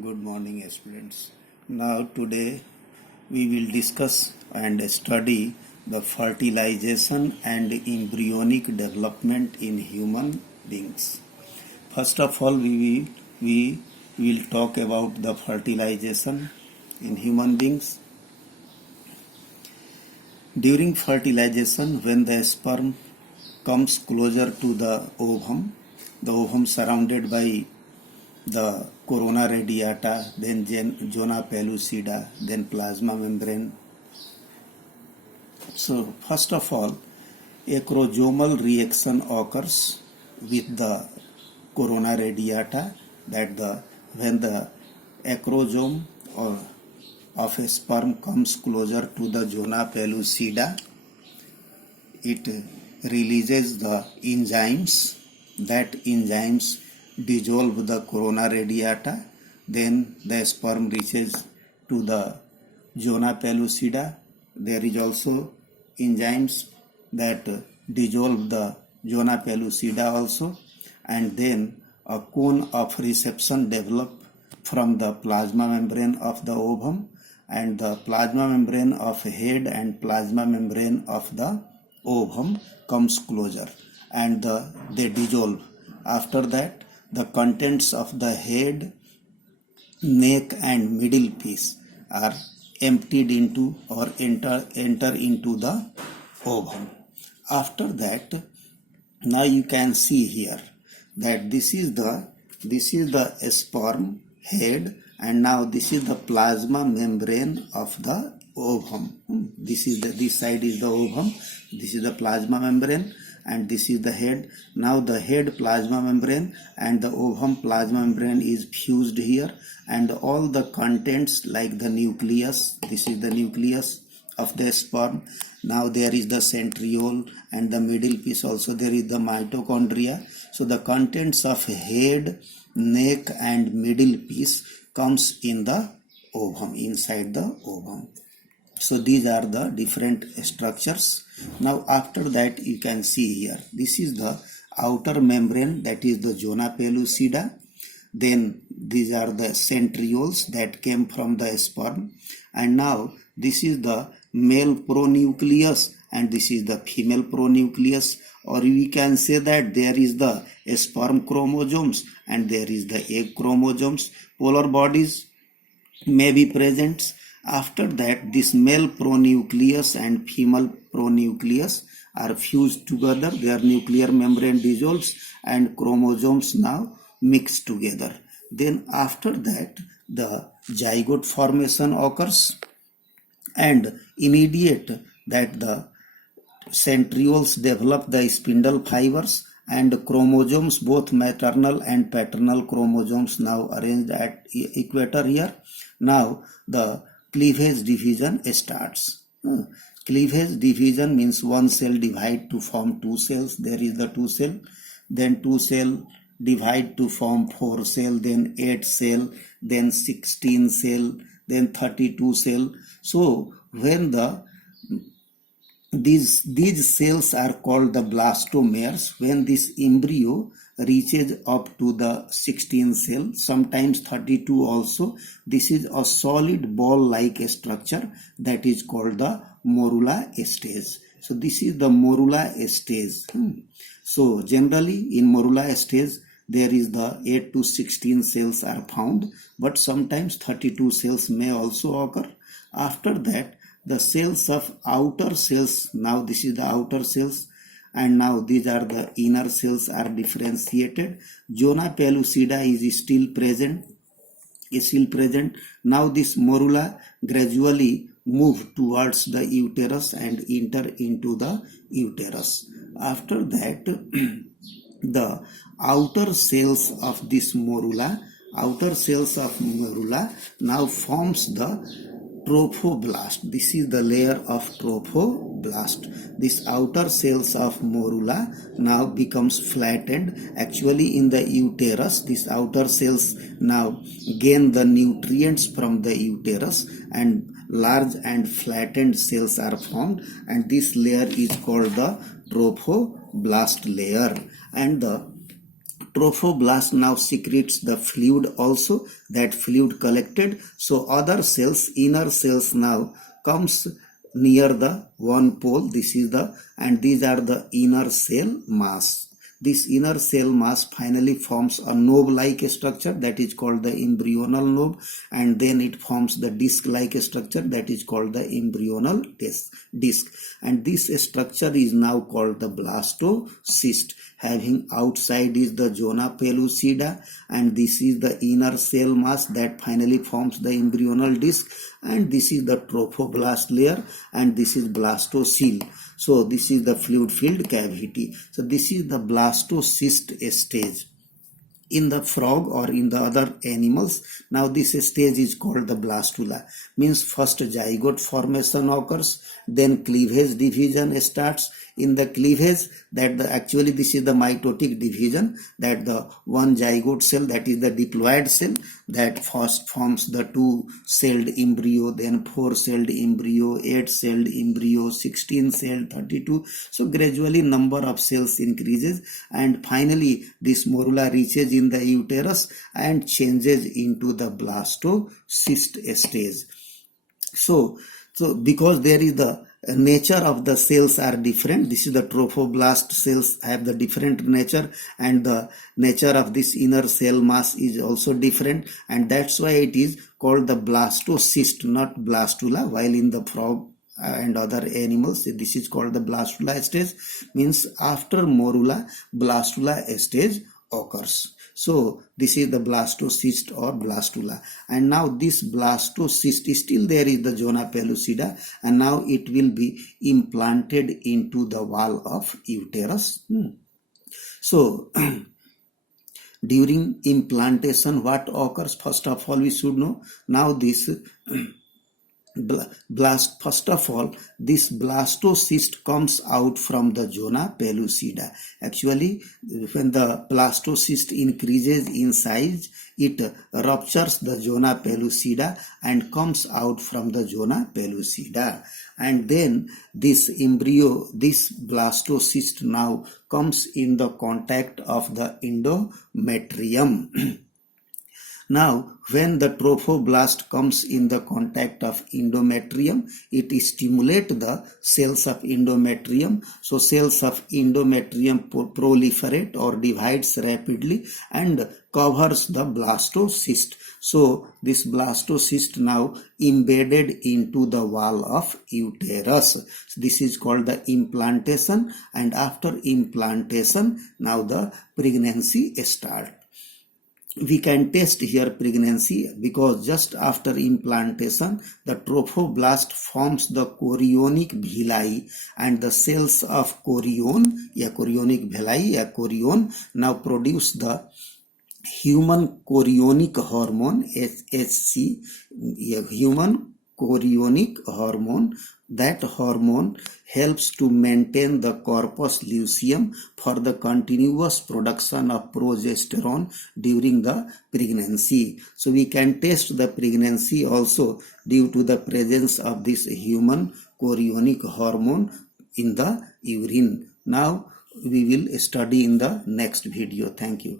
Good morning, students. Now, today we will discuss and study the fertilization and embryonic development in human beings. First of all, we will talk about the fertilization in human beings. During fertilization, when the sperm comes closer to the ovum surrounded by the corona radiata, then zona pellucida, then plasma membrane. So, first of all, acrosomal reaction occurs with the corona radiata, when the acrosome of a sperm comes closer to the zona pellucida, it releases the enzymes. That enzymes dissolve the corona radiata. Then the sperm reaches to the zona pellucida. There is also enzymes that dissolve the zona pellucida also, and then a cone of reception develop from the plasma membrane of the ovum, and the plasma membrane of head and plasma membrane of the ovum comes closer, and they dissolve. After that, the contents of the head, neck and middle piece are emptied into or enter into the ovum. After that, now you can see here that this is the sperm head, and now this is the plasma membrane of the ovum. This side is the ovum, this is the plasma membrane, and this is the head. Now the head plasma membrane and the ovum plasma membrane is fused here, and all the contents like the nucleus, this is the nucleus of the sperm. Now there is the centriole, and the middle piece also there is the mitochondria. So the contents of head, neck and middle piece comes in the ovum, inside the ovum. So these are the different structures. Now after that, you can see here, this is the outer membrane, that is the zona pellucida. Then these are the centrioles that came from the sperm, and now this is the male pronucleus and this is the female pronucleus, or we can say that there is the sperm chromosomes and there is the egg chromosomes. Polar bodies may be present. After that, this male pronucleus and female pronucleus are fused together, their nuclear membrane dissolves and chromosomes now mix together. Then after that, the zygote formation occurs, and immediate that the centrioles develop the spindle fibers, and chromosomes, both maternal and paternal chromosomes, now arranged at equator here. Now the cleavage division starts. Cleavage division means one cell divide to form two cells. There is the two cell, then two cell divide to form 4 cell, then 8 cell, then 16 cell, then 32 cell. So when these cells are called the blastomeres, when this embryo reaches up to the 16 cell, sometimes 32 also, this is a solid ball-like structure that is called the morula stage. So this is the morula stage. So generally in morula stage, there is the 8 to 16 cells are found, but sometimes 32 cells may also occur. After that, the cells of outer cells, now this is the outer cells, and now these are the inner cells are differentiated. Zona pellucida is still present. Now this morula gradually move towards the uterus and enter into the uterus. After that, the outer cells of this morula, now forms the trophoblast. This is the layer of trophoblast. This outer cells of morula now becomes flattened. Actually in the uterus, these outer cells now gain the nutrients from the uterus, and large and flattened cells are formed, and this layer is called the trophoblast layer. And the trophoblast now secretes the fluid also, that fluid collected. So other cells, inner cells now comes near the one pole. This is the, and these are the inner cell mass. This inner cell mass finally forms a knob-like structure that is called the embryonal knob, and then it forms the disc-like structure that is called the embryonal disc. And this structure is now called the blastocyst. Having outside is the zona pellucida, and this is the inner cell mass that finally forms the embryonal disc, and this is the trophoblast layer, and this is blastocele. So this is the fluid filled cavity. So this is the blastocyst stage. In the frog or in the other animals, now this stage is called the blastula. Means first zygote formation occurs, then cleavage division starts. In the cleavage, actually this is the mitotic division, that the one zygote cell, that is the diploid cell, that first forms the 2-celled embryo, then 4-celled embryo, 8-celled embryo, 16-celled, 32. So gradually number of cells increases, and finally this morula reaches in the uterus and changes into the blastocyst stage. So because there is the nature of the cells are different, this is the trophoblast cells have the different nature, and the nature of this inner cell mass is also different, and that's why it is called the blastocyst, not blastula. While in the frog and other animals, this is called the blastula stage. Means after morula, blastula stage occurs. So this is the blastocyst or blastula, and now this blastocyst is still there is the zona pellucida, and now it will be implanted into the wall of uterus. So during implantation, what occurs? First of all, we should know now this first of all, this blastocyst comes out from the zona pellucida. Actually, when the blastocyst increases in size, it ruptures the zona pellucida and comes out from the zona pellucida. And then this embryo, this blastocyst now comes in the contact of the endometrium. Now, when the trophoblast comes in the contact of endometrium, it stimulates the cells of endometrium. So cells of endometrium proliferate or divides rapidly and covers the blastocyst. So this blastocyst now embedded into the wall of uterus. So this is called the implantation, and after implantation, now the pregnancy starts. We can test here pregnancy because just after implantation, the trophoblast forms the chorionic villi, and the cells of chorion, chorionic villi, chorion, now produce the human chorionic hormone, HCG, human chorionic hormone. That hormone helps to maintain the corpus luteum for the continuous production of progesterone during the pregnancy. So we can test the pregnancy also due to the presence of this human chorionic hormone in the urine. Now we will study in the next video. Thank you.